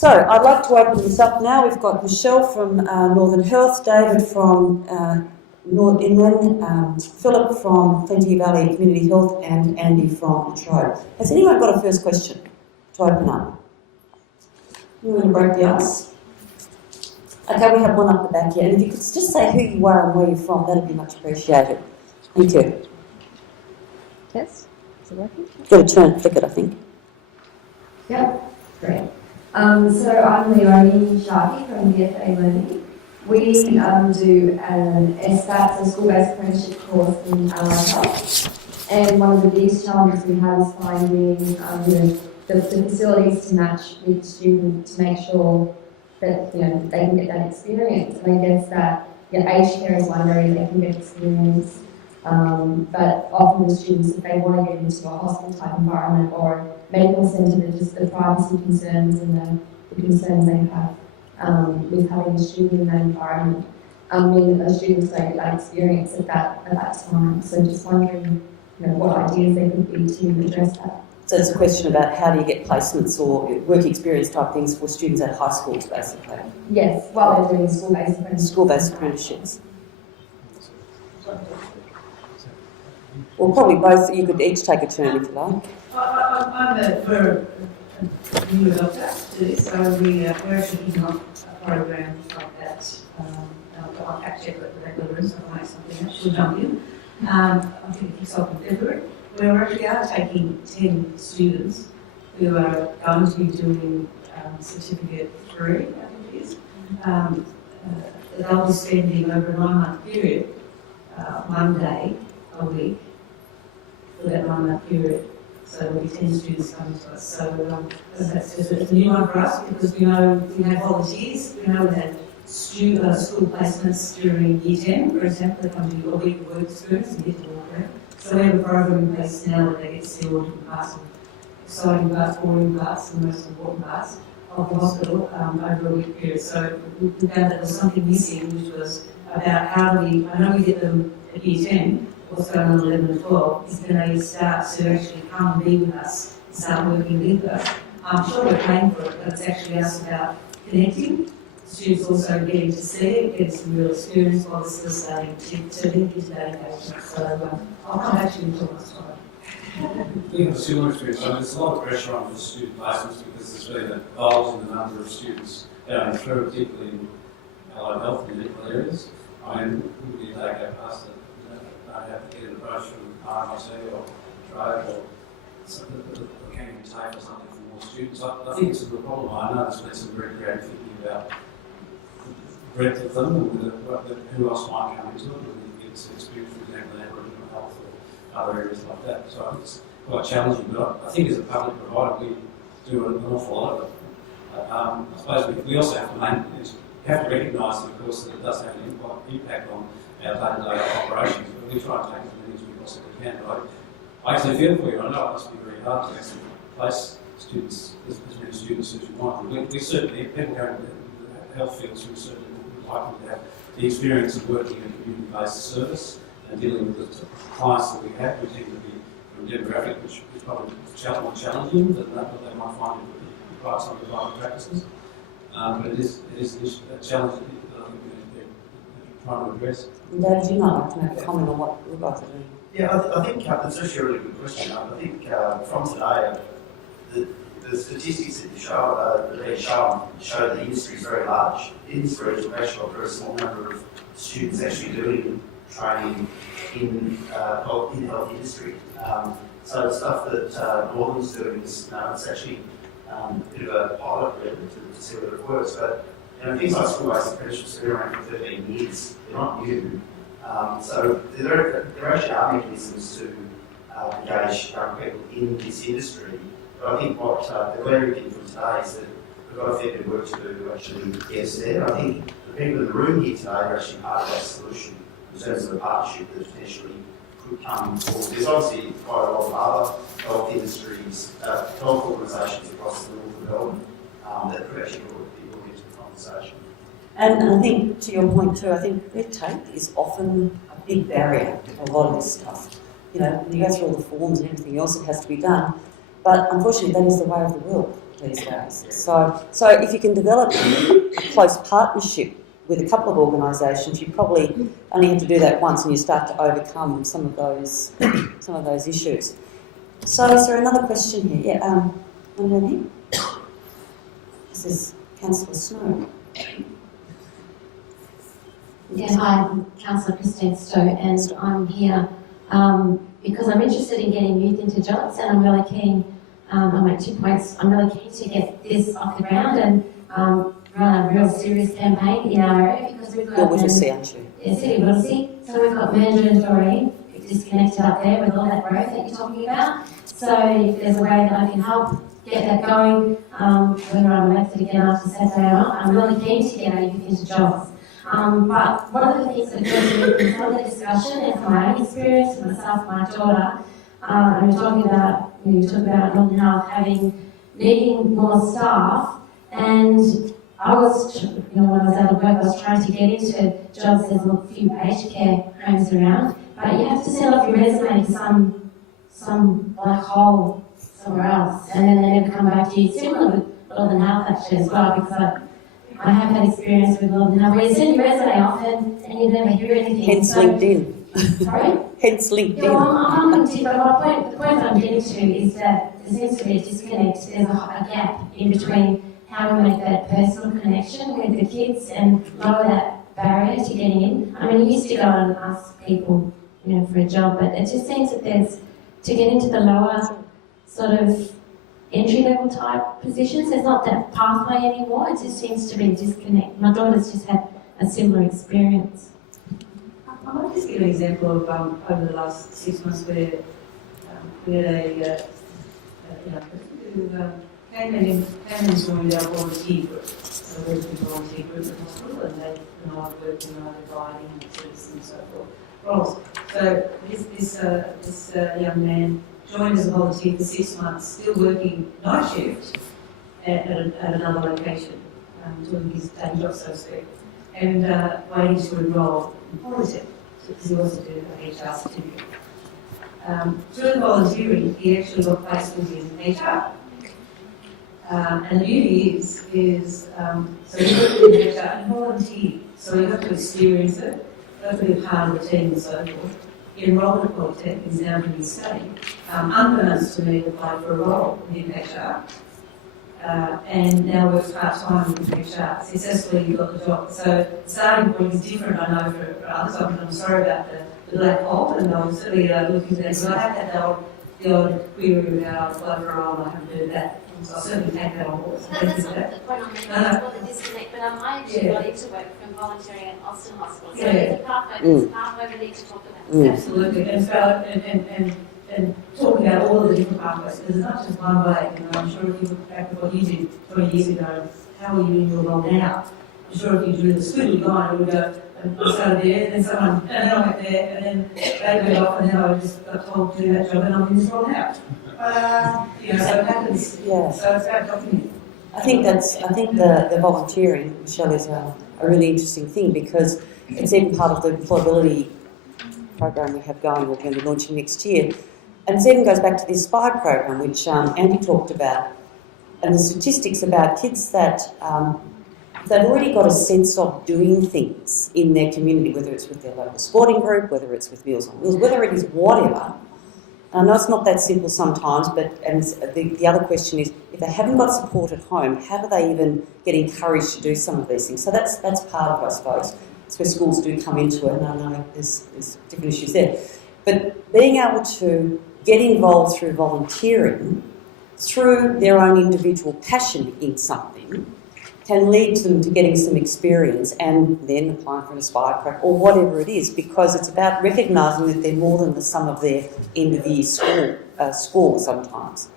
So I'd like to open this up now. We've got Michelle from Northern Health, David from INLLEN, Phillip from Plenty Valley Community Health, and Andy from Trobe. Has anyone got a first question to open up? You want to break the ice? Okay, we have one up the back here. And if you could just say who you are and where you're from, that'd be much appreciated. Thank you. Yes? Is it working? Got to turn and flick it, I think. Yep, great. So I'm Leonie Sharkey from VFA Learning. We do an SBAT, a school-based apprenticeship course in allied health. And one of the biggest challenges we have is finding the facilities to match with students to make sure that they can get that experience. And I guess that aged care is one area they can get experience. But often the students, if they want to get into a hospital type environment or medical centre, just the privacy concerns and the concerns they have with having a student in that environment mean that those students don't get that experience at that time. So just wondering what ideas there could be to address that. So it's a question about how do you get placements or work experience type things for students at high schools, basically? Yes, while they're doing school-based apprenticeships. School-based apprenticeships. Well, probably both. You could each take a turn if you like. I'm a new doctor to this, so we're actually kicking off a program like that. I'll fact check it with the room, so I'll make something up. She'll jump in. I think it kicks off in February. We actually are taking 10 students who are going to be doing certificate 3, I think it is. They'll be spending over a 9-month period, 1 day a week for that 9-month period. So there'll be 10 students coming to us. So it's a new one for us because we know we have volunteers. We know we had school placements during Year 10, for example. They come to do a week of work experience and get to walk around. So we have a program in place now that they get to see all different parts of exciting parts, boring parts, and the most important parts of the hospital over a week period. So we found that there was something missing, which was about how do we, I know we get them at Year 10, what's going on 11 and 12, is when they start to actually come and be with us and start working with us. I'm sure we're paying for it, but it's actually us about connecting. Students also getting to see it, getting some real experience while they're still starting to link into that engagement. So I'll come back to you until next time. We have a similar experience. So there's a lot of pressure on the student placements because there's been a bulge in the number of students going through, particularly in allied health and medical areas. I mean, we take our past it. I have to get an approach from RMIT or Trobe or something that can be taken or something for more students. I think it's a real problem. I know there's been some very creative thinking about the breadth of them and who else might come into it, whether you get some experience, for example, in Aboriginal health or other areas like that. So I think it's quite challenging, but I think as a public provider, we do an awful lot of it. I suppose we also have to recognise, of course, that it does have an impact on our day-to-day operations, but we try and take as many as we possibly can. But I actually feel for you. I know it must be very hard to actually place students, as many students as you want. We certainly, people going to the health fields, we certainly would like them to have the experience of working in a community-based service and dealing with the clients that we have. We tend to be from a demographic which is probably more challenging than what they might find in some of the private practices. But it is a challenge that I think we're trying to address. David, you might like to make a comment on what we'd like to do. Yeah, I think that's actually a really good question. I think from today, the statistics that you show the industry is very large. In this region, we actually got a very small number of students actually doing training in health industry. So the stuff that Northern's doing is it's actually a bit of a pilot really to see whether it works. But things like school-based apprenticeships have been around for 13 years. They're not new. So there actually are mechanisms to engage young people in this industry. But I think what the glaring thing from today is that we've got a fair bit of work to do to actually get us there. I think the people in the room here today are actually part of that solution in terms of the partnership that potentially could come forward. There's obviously quite a lot of other health industries, health organisations across the north of Melbourne that could actually put people into the conversation. And I think, to your point too, I think red tape is often a big barrier to a lot of this stuff. When you go through all the forms and everything else that has to be done, but unfortunately that is the way of the world. these days. So if you can develop a close partnership with a couple of organisations, you probably only have to do that once, and you start to overcome some of those issues. So, is there another question here? Yeah, one down here. This is Councillor Snow. Yeah, hi, I'm Councillor Christine Stowe, and I'm here because I'm interested in getting youth into jobs, and I'm really keen. I'll make 2 points. I'm really keen to get this off the ground and run a real serious campaign in our area because we've got. You're Whittlesea, aren't you? Yeah, City Whittlesea. So we've got Mandurah and Doreen disconnected up there with all that growth that you're talking about. So if there's a way that I can help get that going, whether I'm elected again after Saturday or not, I'm really keen to get our youth into jobs. But one of the things that goes with some of the discussion and from my own experience, myself, my daughter, and we're talking about, you talk about Northern Health needing more staff, and I was, when I was out of work, I was trying to get into jobs. There's a few aged care homes around, but you have to send off your resume to some black hole somewhere else, and then they never come back to you. Similar with Northern Health actually as well, because I have had experience with Northern Health where you send your resume off and you never hear anything. Hence LinkedIn. Sorry? Hence LinkedIn. Yeah, well, I'm LinkedIn, but the point I'm getting to is that there seems to be a disconnect. There's a gap in between how we make that personal connection with the kids and lower that barrier to getting in. I mean, you used to go and ask people, for a job, but it just seems that to get into the lower sort of entry-level type positions, there's not that pathway anymore. It just seems to be a disconnect. My daughter's just had a similar experience. I might just give an example of over the last 6 months where we had a person who came and joined our volunteer group. So we're a volunteer group at the hospital, and they worked in either guiding and service and so forth roles. So this young man joined as a volunteer for 6 months, still working night shift at another location, doing his day job, so to speak, and waiting to enrol in Polytech, because he wants to do an HR certificate. Through volunteering, he actually got placed within HR. And the beauty is so you work in HR and volunteer, so you have to experience it, you have to be part of the team and so forth. He enrolled at Polytech, he's now doing his study. Unbeknownst to me, applied for a role within HR, and now works part-time within HR. Successfully got the job. So the starting point is different, I know, for others. I'm sorry about the black hole, and I'll certainly look into that, because I have had the old query about applying for a role, and I haven't heard that. So I'll certainly take that on board. So that's not the point I'm making, it's more the disconnect, but I actually got into work from volunteering at Austin Hospital, so it's a pathway we need to talk about. Absolutely, and so, and talking about all of the different pathways, because it's not just one way. I'm sure if you look back at what you did 20 years ago, how are you in your role now? I'm sure if you do the student line, we would go, and started there, and then someone, and then I went there, and then they went off, and then I just got told to do that job, and I'm in this role now. So it happens. Yeah. So it's about documenting. I think the volunteering, Michelle, is a really interesting thing, because it's even part of the employability program we have going. We're going to be launching next year. And it even goes back to the Aspire program, which Andy talked about, and the statistics about kids that they've already got a sense of doing things in their community, whether it's with their local sporting group, whether it's with Meals on Wheels, whether it is whatever. I know it's not that simple sometimes, but the other question is, if they haven't got support at home, how do they even get encouraged to do some of these things? So that's part of it, I suppose. That's where schools do come into it, and I know there's different issues there. But being able to get involved through volunteering, through their own individual passion in something, can lead them to getting some experience and then applying for an Aspire program or whatever it is, because it's about recognising that they're more than the sum of their end-of-year score sometimes.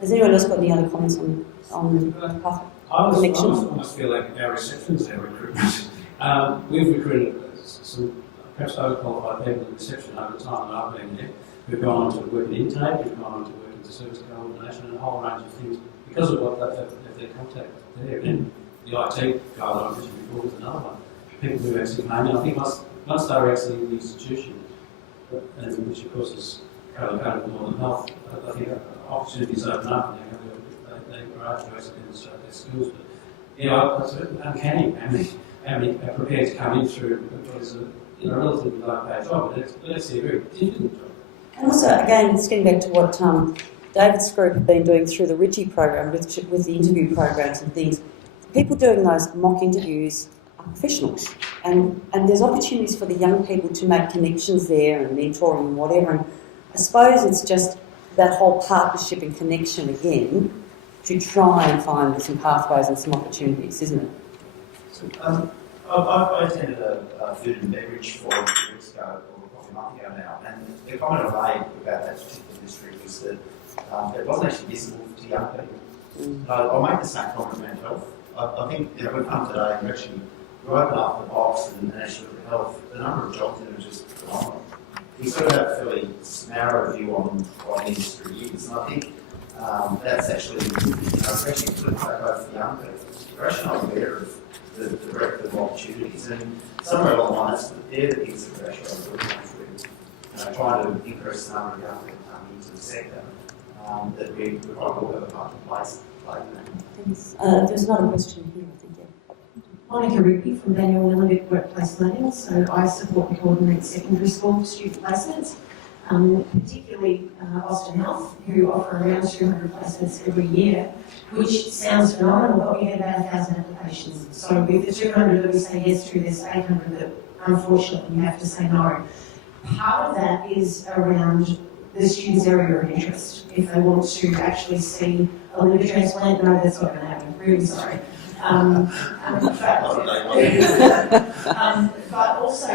Has anyone else got any other comments on I almost feel like our reception is our recruitment. We've recruited some perhaps overqualified people in reception over time, and I've been there. We've gone on to work in intake, we've gone on to work in the service coordination, and a whole range of things because of what their contact there. And the IT guy that I mentioned before was another one. People who actually came in, I think once they were actually in the institution, and which of course is co-located with Northern Health, I think opportunities open up and they right, to demonstrate their skills. But it's uncanny how many are prepared to come in through what is a relatively low-paid job, but it's actually a very difficult job. And also, again, it's getting back to what David's group have been doing through the Ritchie program with the interview programs and things. People doing those mock interviews are professionals, and there's opportunities for the young people to make connections there and mentoring and whatever. And I suppose it's just that whole partnership and connection again to try and find some pathways and some opportunities, isn't it? I attended a food and beverage forum 2 weeks ago, or probably a month ago now, and the comment I made about that particular district was that it wasn't actually visible to young people. I'll make the same comment around health. I think we've come today and actually open up the box and actually look at health. The number of jobs that are just phenomenal. We sort of have a fairly narrow view on what the industry is, and I think that's actually, actually put back over for young people. We're actually not aware of the breadth of opportunities, and somewhere along the line, they're the things that we're actually looking at, trying to increase the number of young people coming into the sector, that we probably all have a part to play in that. There's another question here, I think, yeah. Monica Rigby from Daniel Willenbeck Workplace Learning. So I support and coordinate secondary school student placements, particularly Austin Health, who offer around 200 placements every year, which sounds phenomenal, but we get about 1,000 applications. So with the 200 that we say yes to, there's 800 that unfortunately we have to say no. Part of that is around the student's area of interest. If they want to actually see a liver transplant, no, that's not going to happen. Really sorry. But also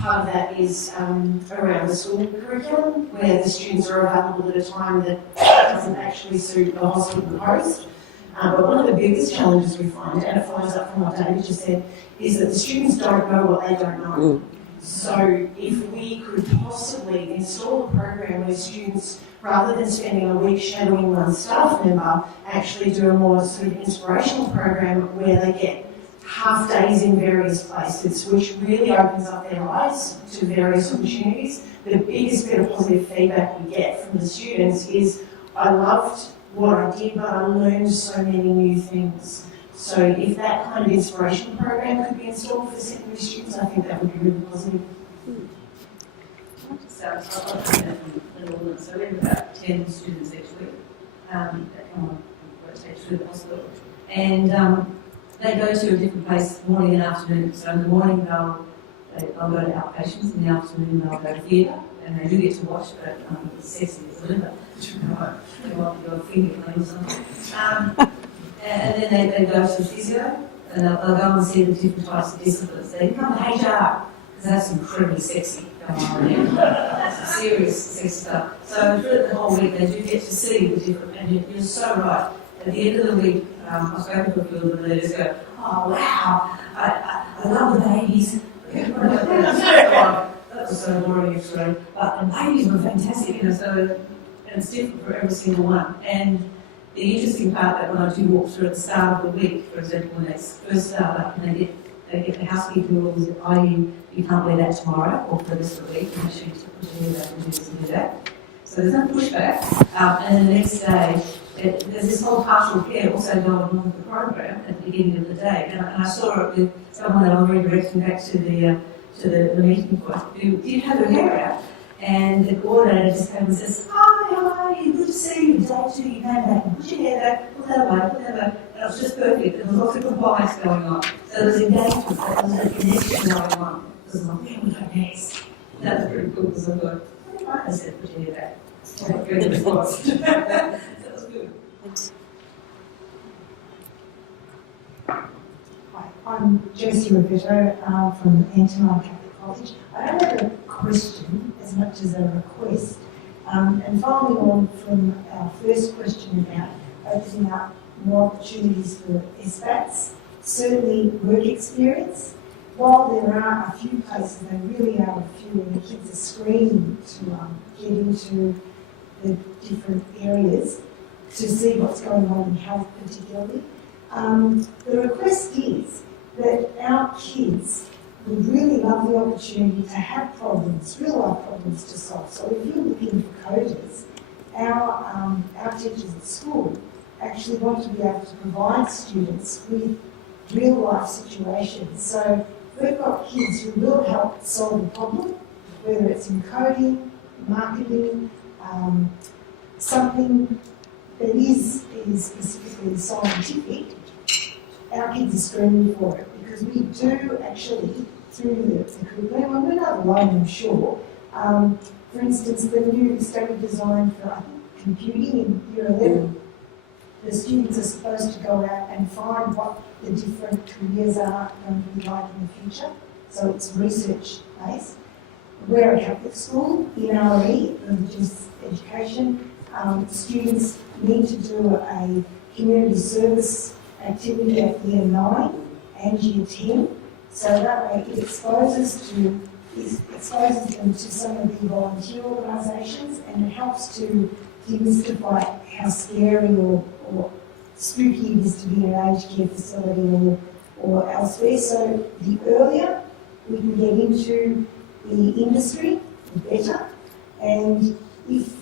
part of that is around the school curriculum, where the students are available at a time that doesn't actually suit the hospital post. But one of the biggest challenges we find, and it follows up from what David just said, is that the students don't know what they don't know. So if we could possibly install a program where students, rather than spending a week shadowing one staff member, actually do a more sort of inspirational program where they get half days in various places, which really opens up their eyes to various opportunities. The biggest bit of positive feedback we get from the students is, I loved what I did, but I learned so many new things. So if that kind of inspiration program could be installed for secondary students, I think that would be really positive. So I've got that from INLLEN. So we have about 10 students each week that come on rotate through the hospital. And they go to a different place morning and afternoon. So in the morning they'll go to outpatients, in the afternoon they'll go to theatre, and they do get to watch, but it's sexy as a liver. They want to go finger clean or something. And then they go to physio, and they'll go and see the different types of disciplines. They come to HR, because that's incredibly sexy going on there. Serious sex stuff. So through the whole week, they do get to see the different, and you're so right. At the end of the week, I've spoken to a few of them, and they just go, oh wow, I love the babies. That was so boring, actually. But the babies were fantastic, so and it's different for every single one. And the interesting part that when I do walk through at the start of the week, for example, when they first start up and they get the housekeeping rules that you can't wear that tomorrow or for this week, and actually put your hair back and do this and do that. So there's no pushback. And then the next day, there's this whole pastoral care also going on with the program at the beginning of the day. And I saw it with someone that I'm redirecting back to the meeting point who did have her hair out. And the coordinator just came and says, hi, how are you? Good to see you. Day 2, you came back and put your hair back, put that away, put that away. And it was just perfect. There was lots of compliance going on. So there was engagement, there was a connection going on. It was like, where we go next? That was pretty cool because I thought, I said, put your hair back. Good response. So that was good. Hi, I'm Josie Roberto from Antonine Catholic College. I don't have a question as much as a request. And following on from our first question about opening up more opportunities for SBATs, certainly work experience. While there are a few places, there really are a few where the kids are screening to get into the different areas to see what's going on in health particularly. The request is that our kids would really love the opportunity to have problems, real life problems to solve. So if you're looking for coders, our teachers at school actually want to be able to provide students with real life situations. So we've got kids who will help solve a problem, whether it's in coding, marketing, something that is specifically scientific. Our kids are screaming for it because we do actually, through the curriculum, and we're not alone, I'm sure. For instance, the new study design for, I think, computing in year 11, the students are supposed to go out and find what the different careers are going to be like in the future. So it's research-based. We're a Catholic school, INLLEN, religious education. Students need to do a community service activity at year 9 and year 10. So that way it exposes them to some of the volunteer organisations, and it helps to demystify how scary or spooky it is to be in an aged care facility or elsewhere. So the earlier we can get into the industry, the better. And if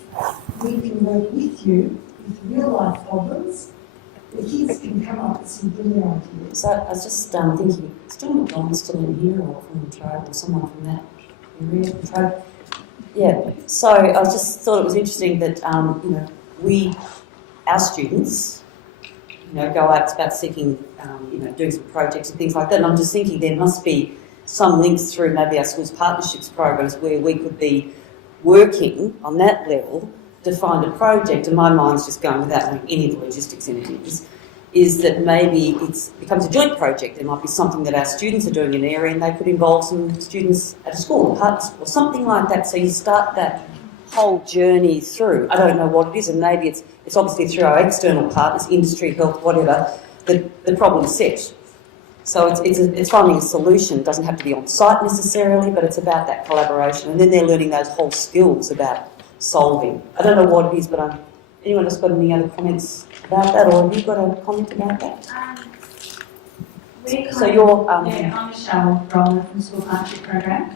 we can work with you with real life problems, the kids can come up with some brilliant ideas. So I was just thinking, is John McDonald still in here, or from Trobe, or someone from that area? Trobe? Yeah. So I just thought it was interesting that our students, go out about seeking, doing some projects and things like that. And I'm just thinking there must be some links through maybe our schools partnerships programs where we could be working on that level to find a project, and my mind's just going without knowing any of the logistics in it, is that maybe it becomes a joint project. There might be something that our students are doing in an area and they could involve some students at a school or something like that. So you start that whole journey through. I don't know what it is, and maybe it's obviously through our external partners, industry, health, whatever, the problem's set. So it's finding a solution. It doesn't have to be on site necessarily, but it's about that collaboration. And then they're learning those whole skills about solving. I don't know what it is, but anyone else got any other comments about that, or have you got a comment about that? So you're... I'm Michelle Roller from School Partnership Program.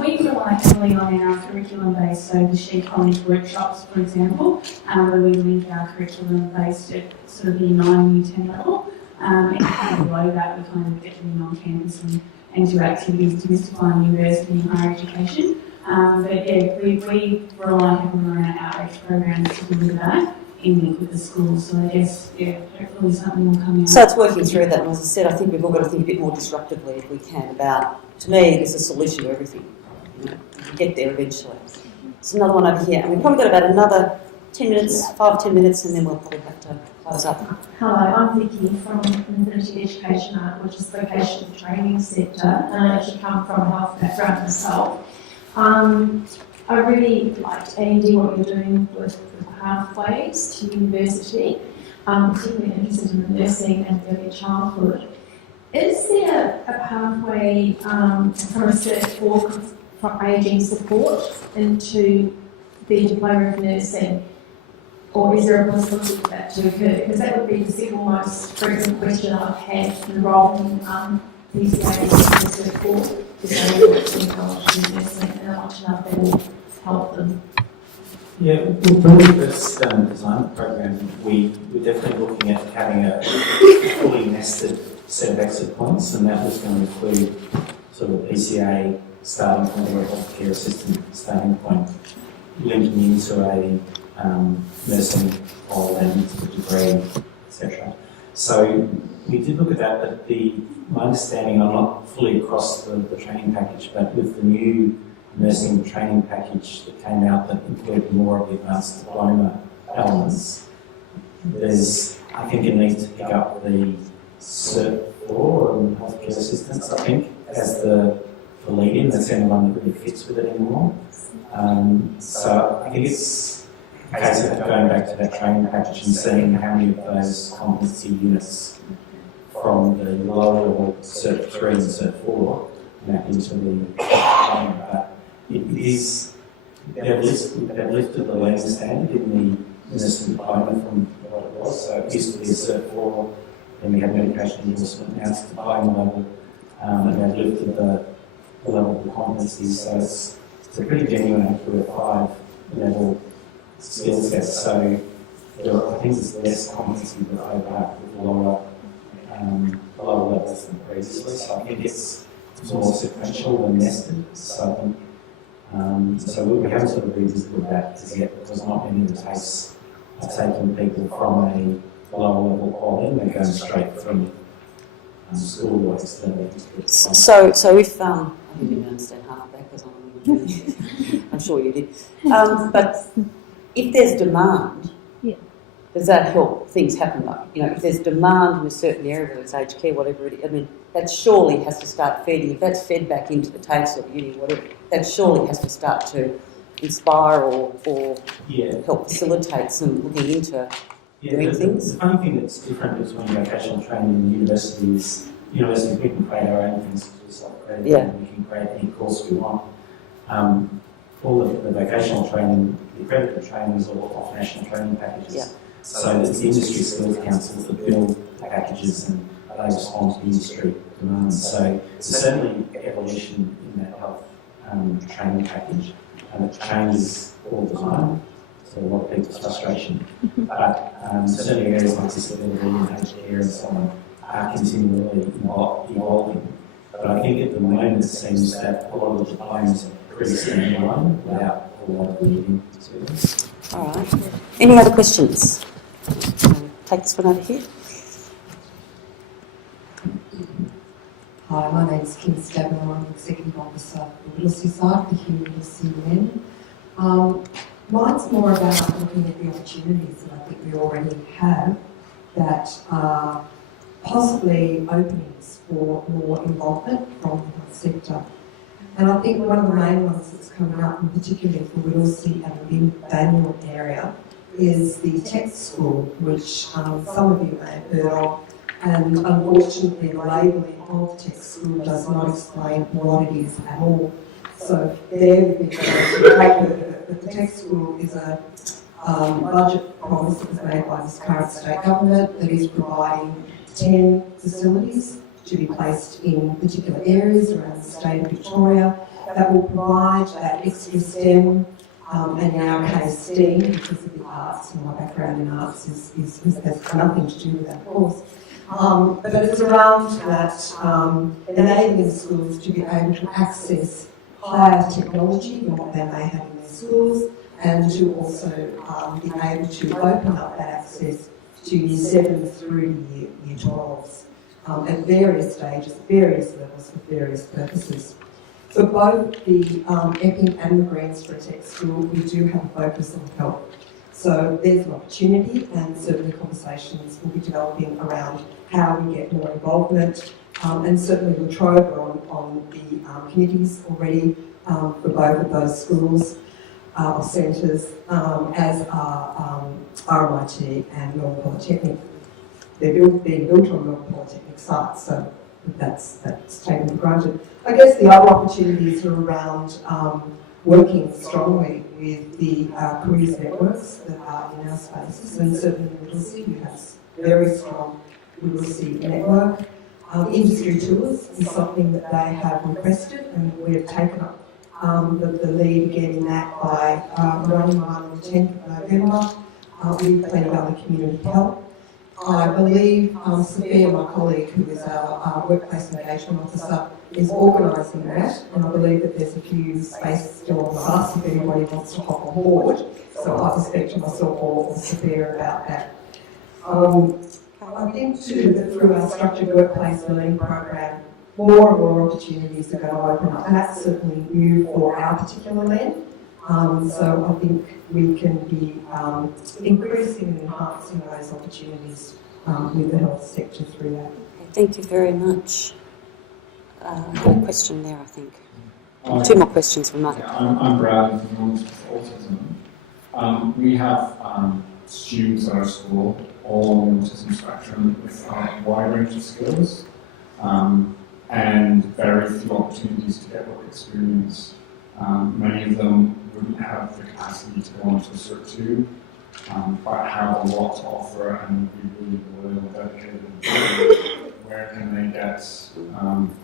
We rely heavily on our curriculum base, so the She College workshops, for example, where we link our curriculum based at sort of the 9 Year 10 level. And below that, we kind of get them on campus and do activities demystifying university and higher education. But yeah, we rely heavily on our outreach programs to deliver that in link with the schools. So I guess, hopefully something will come out. So it's working through that, and as I said, I think we've all got to think a bit more disruptively if we can about, to me, there's a solution to everything. We can get there eventually. There's another one over here, and we've probably got about another 10 minutes, 5-10 minutes, and then we'll probably have to close up. Hello, I'm Vicky from Community Education, which is the vocational training sector, and I actually come from a health background myself. I really liked, Andy, what you're doing with the pathways to university. Particularly interested in the nursing and early childhood. Is there a pathway from a Cert 4 for ageing support into the diploma of nursing? Or is there a possibility for that to occur? Because that would be the single most frequent question I've had enrolled in PCA and Cert 4, is in college and nursing, and I want to know if that will help them. Yeah, when we first designed the program, we were definitely looking at having a fully nested set of exit points, and that was going to include sort of a PCA starting point or a healthcare assistant starting point, linking into a nursing role and into the degree, etc. So we did look at that, but my understanding, I'm not fully across the training package, but with the new nursing training package that came out that included more of the advanced diploma elements, there's, I think, a need to pick up the Cert 4 and healthcare assistants, I think, as the lead-in. That's the only one that really fits with it anymore. So I think it's a case of going back to that training package and seeing how many of those competency units from the lower level Cert 3 and Cert 4 map into the diploma. But it is, they've lifted the learning standard in the nursing diploma from what it was. So it used to be a Cert 4, then we had medication endorsement, now it's diploma level, and they've lifted the level of competencies. So it's a pretty genuine 4 or 5 level skill set. So I think there's less competency that overlap with lower levels than previously. So I think it's more sequential than nested. So I think so we haven't sort of revisited that as yet because not many of the tastes are taking people from a lower level quality, they're going straight from school or external. So if I didn't understand half of that because I'm sure you did. But if there's demand, does that help things happen? Like, if there's demand in a certain area, whether it's aged care, whatever it is, I mean, that surely has to start feeding. If that's fed back into the TAFE or the uni, whatever, that surely has to start to inspire or help facilitate some looking into doing things. The funny thing that's different between vocational training and universities, we can create our own things to self-credit and we can create any course we want. All of the vocational training, the accredited training is all off national training packages. Yeah. So it's the industry skills councils that build the packages and they respond to the industry demands. So there's certainly evolution in that health training package and it changes all the time. So a lot of people's frustration. But certainly areas like disability and aged care and so on are continually evolving. But I think at the moment it seems that a lot of the diplomas are pretty standalone without a lot of leading to them. All right. Any other questions? Take this one over here. Hi, my name is Kim Stabber. I'm the Executive Officer for the Literacy Side for INLLEN. Mine's more about looking at the opportunities that I think we already have that are possibly openings for more involvement from the health sector. And I think one of the main ones that's coming up, and particularly for Literacy and the Bain area, is the tech school, which some of you may have heard of. And unfortunately, the labelling of tech school does not explain what it is at all. So there we can but the tech school is a budget promise that was made by this current state government that is providing 10 facilities to be placed in particular areas around the state of Victoria that will provide that extra STEM, and in our case STEAM, because of the arts, and my background in arts has nothing to do with that, of course. But it's around that enabling schools to be able to access higher technology than what they may have in their schools, and to also be able to open up that access to Year 7 through to Year 12s at various stages, various levels, for various purposes. For both the Epping and the Greens for a Tech School, we do have a focus on health. So there's an opportunity, and certainly conversations will be developing around how we get more involvement, and certainly the Trobe on the committees already for both of those schools or centres, as are RMIT and Melbourne Polytechnic. They're being built on Melbourne Polytechnic sites, so that's taken for granted. I guess the other opportunities are around working strongly with the careers networks that are in our spaces, and certainly in Literacy we have very strong Literacy network. Industry tours is something that they have requested, and we've taken up the lead again in that by running one on the 10th of November with plenty of other community help. I believe Sophia, my colleague, who is our workplace engagement officer, is organising that, and I believe that there's a few spaces still on the bus if anybody wants to hop on board. So I will speak to myself or Sophia about that. I think too that through our structured workplace learning program, more and more opportunities are going to open up, and that's certainly new for our particular LEN. So I think we can be increasing and enhancing those opportunities with the health sector through that. Thank you very much. I have a question there, I think. Two more questions from Mark. Yeah, I'm Brad from Autism. We have students at our school, all on the autism spectrum, with a wide range of skills and very few opportunities to get work experience. Many of them wouldn't have the capacity to go onto a Cert 2, but have a lot to offer and would be really loyal, dedicated. Where can they get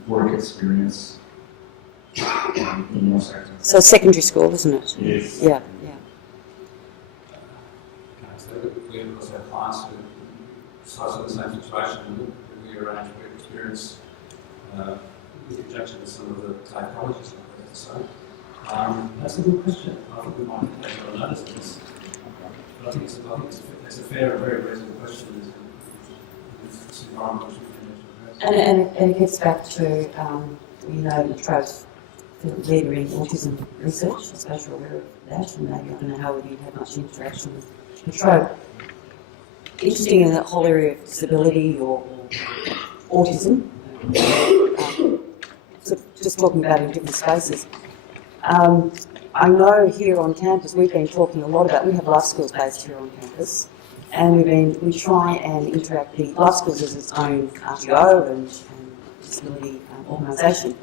work experience in your sector? So secondary school, isn't it? Yes. Yeah. Can I say that quickly? Because have clients who are in the same situation and we arrange work experience in conjunction with some of the TAFE colleges, like that. So that's a good question. I think we might take a notice of this. But I think it's a fair and very reasonable question. It's an environment which we can address. And it gets back to, you know, the Trobe's leader in autism research. I suppose you're aware of that, and maybe I don't know how you've had much interaction with the Trobe. Interesting in that whole area of disability or autism. So just talking about it in different spaces. I know here on campus we've been talking a lot about, we have life skills based here on campus, and we try and interact. The life skills is its own RTO and disability organisation,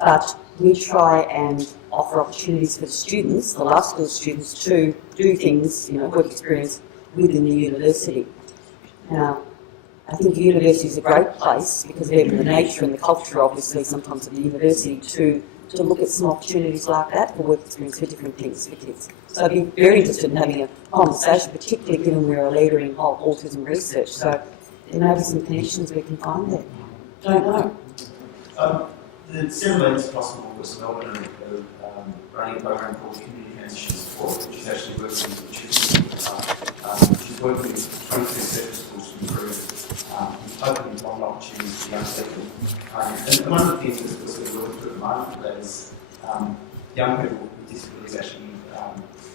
but we try and offer opportunities for the students, the life skills students, to do things, you know, work experience within the university. Now, I think the university is a great place because of the nature and the culture, obviously, sometimes of the university to look at some opportunities like that for work experience for different things for kids. So I'd be very interested in having a conversation, particularly given we're a leader in whole autism research. So there may be some connections we can find there. Don't know. The several ends possible was Melbourne running a program called Community Transition Support, which is actually working with children. She's working with 23 secondary schools to improve opening employment opportunities for young people. And one of the things that we're sort of working through at the moment is young people with disabilities actually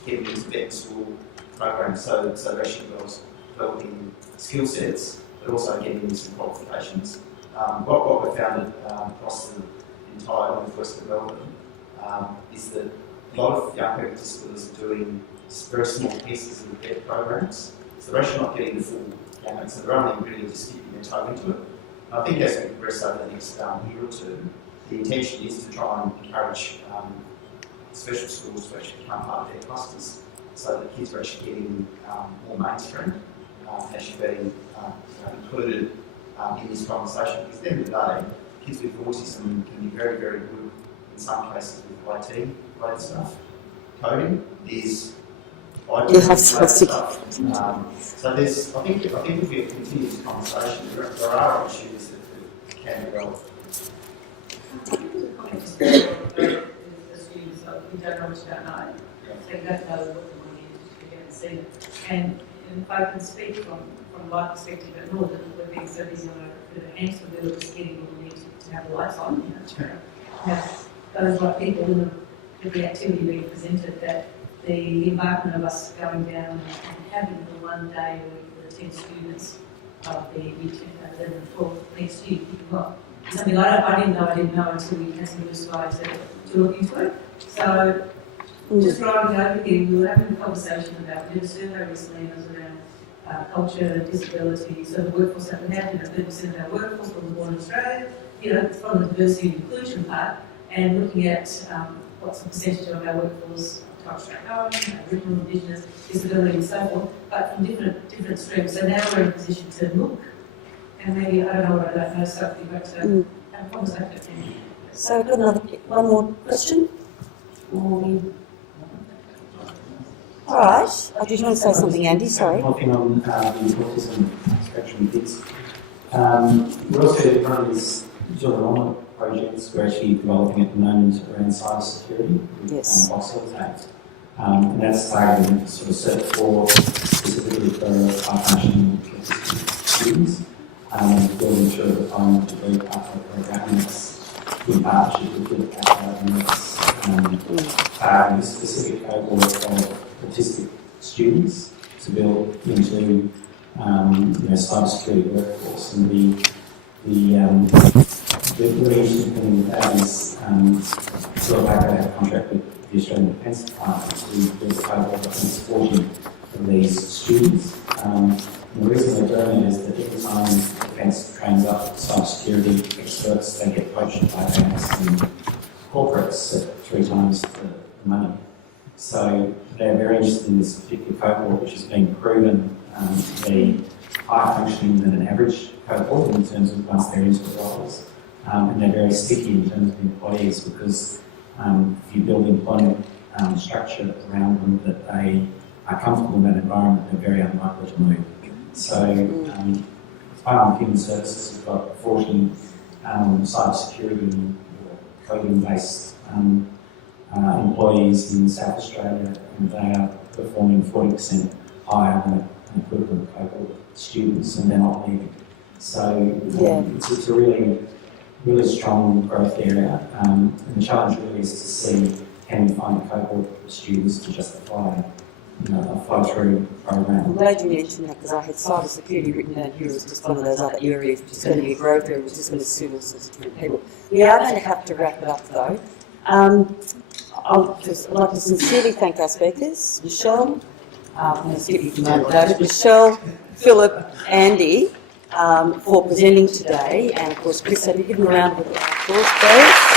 getting into better school programs, so they're actually developing skill sets, but also getting into some qualifications. What we found across the entire northwest of Melbourne is that a lot of young people with disabilities are doing very small pieces of their programs, so they're actually not getting the full gamut, so they're only really just dipping their toe into it. And I think as we progress over the next year or two, the intention is to try and encourage special schools to actually become part of their clusters, so that kids are actually getting more mainstream, actually being included in this conversation. Because at the end of the day, kids with autism can be very, very good in some cases with IT-related stuff. Coding is stuff. So there's, I think if we continue this conversation, there are opportunities that can develop. The students, we don't know what you don't know. So you don't know what the money is, you haven't seen it. And if I can speak from my perspective at Northern, we're being so busy on a bit of an answer, we're just getting what we need to have the lights on, you know, to have those right people in the activity being presented, that the embarkment of us going down and having the 1 day a week for the 10 students of the year 10, 11 and 12 next year, something I didn't know until we had some blue skies to look into it. So just driving over here, we were having a conversation about, we did a survey recently and it was around culture and disability, so the workforce that we have, 30% of our workforce was born in Australia, from the diversity and inclusion part, and looking at what's the percentage of our workforce Torres Strait Islander, Aboriginal, Indigenous, disability and so forth, but from different streams. So now we're in a position to look, and maybe, I don't know what I don't know, Sophie, but have a conversation. So we've got one more question? All right. Oh, did you want to say something, Andy? Sorry. Talking on the autism spectrum kids. We're also running these online projects we're actually developing at the moment around cyber security with Oxford Act. And that's targeting sort of set for specifically for high-functioning autistic students. Building sure that I'm the very part of the program that's in partnership with Phillip and that's targeting a specific cohort of autistic students to build into cybersecurity workforce. And the really interesting thing with that is sort of like I have a contract with the Australian Defence Department to build a cohort of 40 of these students. And the reason they're doing it is that every time Defence trains up cybersecurity experts, they get poached by banks and corporates at 3 times the money. So they're very interested in this particular cohort, which has been proven to be higher functioning than an average cohort in terms of once they're into the roles. And they're very sticky in terms of employees because if you build employment structure around them that they are comfortable in that environment, they're very unlikely to move. So, Department of Human Services has got 40 cybersecurity coding-based employees in South Australia, and they are performing 40% higher than an equivalent cohort of students, and they're not leaving. So it's a really, really strong growth area, and the challenge really is to see, can we find a cohort of students to justify a flow-through program. I'm glad you mentioned that, because I had cybersecurity written down here as just one of those other areas which is going to be a growth area, which is going to suit all sorts of different people. We are going to have to wrap it up though. I'd like to sincerely thank our speakers, Michelle, I'm going to skip you for a moment, David, Michelle, Phillip, Andy, for presenting today, and of course Chris, have you given a round of applause, please?